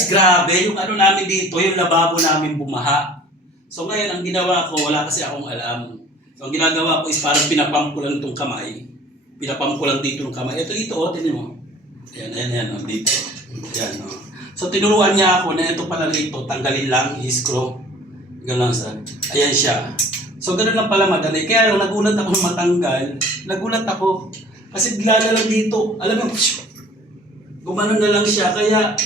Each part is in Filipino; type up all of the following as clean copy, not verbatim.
Guys, grabe, yung ano namin dito, yung lababo namin bumaha. So ngayon, ang ginawa ko, wala kasi akong alam. So ang ginagawa ko is parang pinapump ko lang itong kamay. Pinapump ko lang dito ng kamay. Ito dito, tingnan mo. Ayan, dito. Ayan, So tinuruan niya ako na ito pala dito, tanggalin lang, i-screw. Ganun lang sir. Ayan siya. So ganun lang pala madali. Kaya lang nagulat ako ng matanggal. Nagulat ako. Kasi bigla na lang dito. Alam mo, gumanon na lang siya. Kaya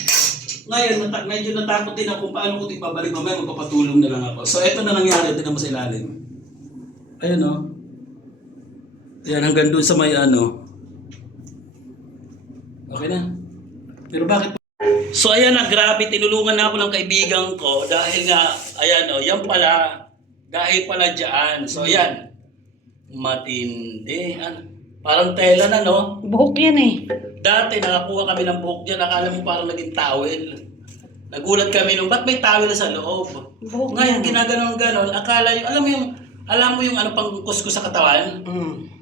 ngayon, medyo natakot din ako kung paano ko ito ibabalik. Mamaya magpapatulong na lang ako. So ito na nangyari. Tignan mo sa ilalim. Ayan o. Ayan hanggang doon sa may ano. Okay na. Pero bakit? So ayan na, grabe, tinulungan na ako ng kaibigan ko dahil nga, ayan o, yan pala, dahil pala dyan. So ayan, matindi. Parang tela na, no? Buhok yan eh. Dati nakakuha kami ng buhok dyan, akala mo parang naging towel. Nagulat kami nung, ba't may towel sa loob? Buhok Ngayon, yan. ginaganon-ganon, akala yung, alam mo yung ano pang kuskus sa katawan?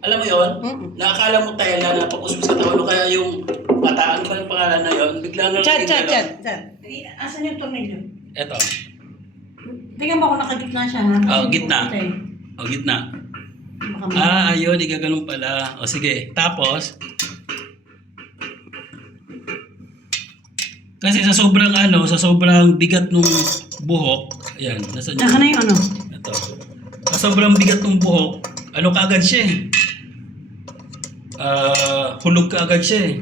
Alam mo yon? Na akala mo tela na pang kuskus sa katawan, o kaya yung pataan ko yung pangalan na yon, bigla na Chat. gano'n. Asan yung tornilyo? Eto. Tingnan mo kung nakagitna siya ha. Oh, gitna. Oh, gitna. Ayun, igaganon pala. O sige, tapos kasi sa sobrang bigat nung buhok, ayan, nasaan yun? Naka na yung ano? Ito. Sa sobrang bigat nung buhok, ano kaagad siya eh? Hulog kaagad siya eh.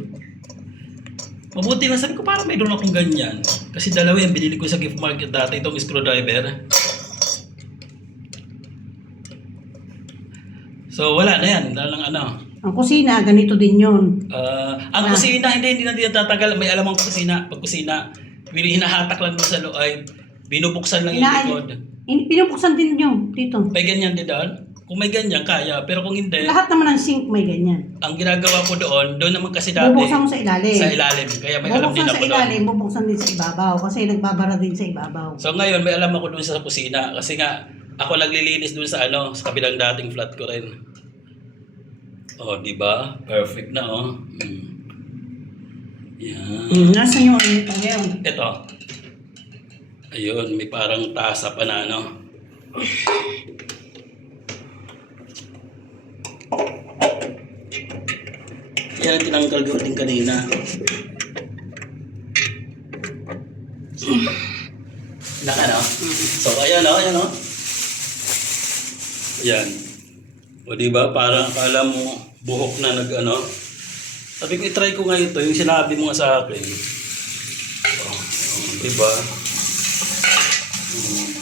Mabuti na, sabi ko parang mayroon akong ganyan. Kasi dalawa yung binili ko sa gift market dati, itong screwdriver. So wala na yan, wala lang ano. Ang kusina, ganito din yun. Ang kusina, hindi na tatagal. May alam ang kusina. Pag kusina, hinahatak lang doon sa loob. Binubuksan lang yung likod. Pinupuksan din nyo dito. May ganyan din doon? Kung may ganyan, kaya. Pero kung hindi, Lahat naman ng sink may ganyan. ang ginagawa ko doon naman kasi dati. Bubuksan mo sa ilalim. Sa ilalim. Kaya may alam din Bubuksan ako sa ilalim, doon. bubuksan din sa ibabaw. Kasi nagbabara din sa ibabaw. So ngayon, may alam ako doon sa kusina. Kasi nga, ako naglilinis doon sa sa kabilang dating flat ko rin. Oh, di ba? Perfect na, oh. Yan. Nasaan yung ano ito ngayon? Ito. Ayun, may parang tasa pa na, ano. Yan ang tinanggal ko din kanina. Naka, no? So, ayan, oh, ayan, oh. Ayan. O, diba? Parang akala mo buhok na nag-ano. Sabi ko, itry ko nga ito. Yung sinabi mo nga sa akin. Diba?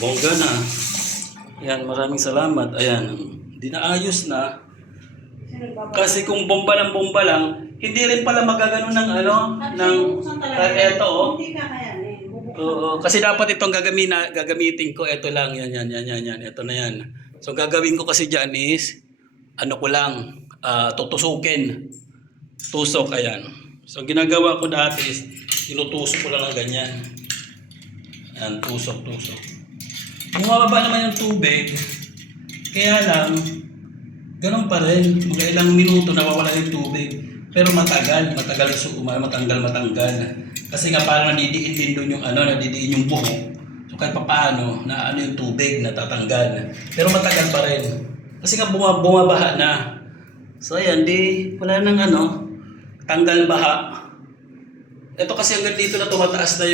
Bongga na. Ayan, maraming salamat. Ayan, di na ayos na. Kasi kung bomba lang, hindi rin pala magagano ng ano, ng eto, oh. Hindi ka kaya eh. Oo, kasi dapat itong gagamitin ko, ito lang, yan, ito na yan. So gagawin ko kasi dyan is, ano ko lang, tutusukin. Tusok, ayan. So ginagawa ko dati is, tinutusok ko lang ng ganyan. Ayan, tusok. Bumababa naman yung tubig, kaya lang, ganun pa rin, mga ilang minuto nawawala yung tubig. Pero matanggal matanggal. Kasi nga parang nadidiin din doon yung nadidiin yung buhok. So kahit paano, na yung tubig, natatanggal. Pero matagal pa rin. Kasi nga bumabaha na. So ayan, wala nang tanggal baha. Ito kasi hanggang dito na tumataas na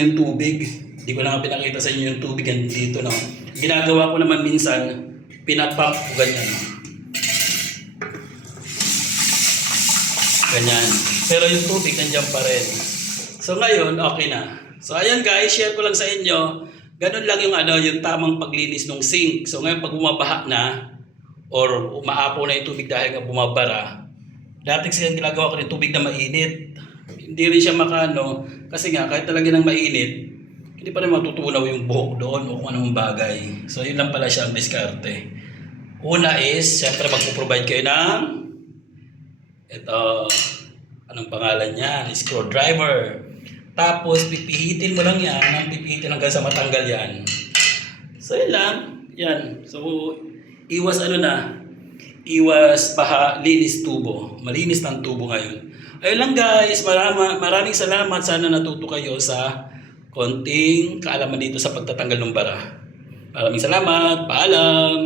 yung tubig. Hindi ko na nga pinakita sa inyo yung tubig hanggang dito na. Ginagawa ko naman minsan, pinapump ko ganyan. Ganyan. Pero yung tubig nandiyan pa rin. So ngayon, okay na. So ayan guys, share ko lang sa inyo. Ganun lang yung tamang paglinis ng sink. So ngayon pag bumabaha na or umaapaw na yung tubig dahil nga bumabara, dati kasi ginagawa ko ng tubig na mainit. Hindi rin siya kasi nga kahit talaga ng mainit, hindi pa rin matutunaw yung buhok doon o kung anong bagay. So yun lang pala siya ang diskarte. Una is, syempre magpo-provide kayo ng anong pangalan niya? Screwdriver. Tapos pipihitin mo lang yan, pipihitin hanggang sa matanggal yan. So yun lang, yan. So iwas iwas paha, linis tubo. Malinis ng tubo ngayon. Ayun lang guys, maraming salamat. Sana natuto kayo sa konting kaalaman dito sa pagtatanggal ng bara. Maraming salamat. Paalam.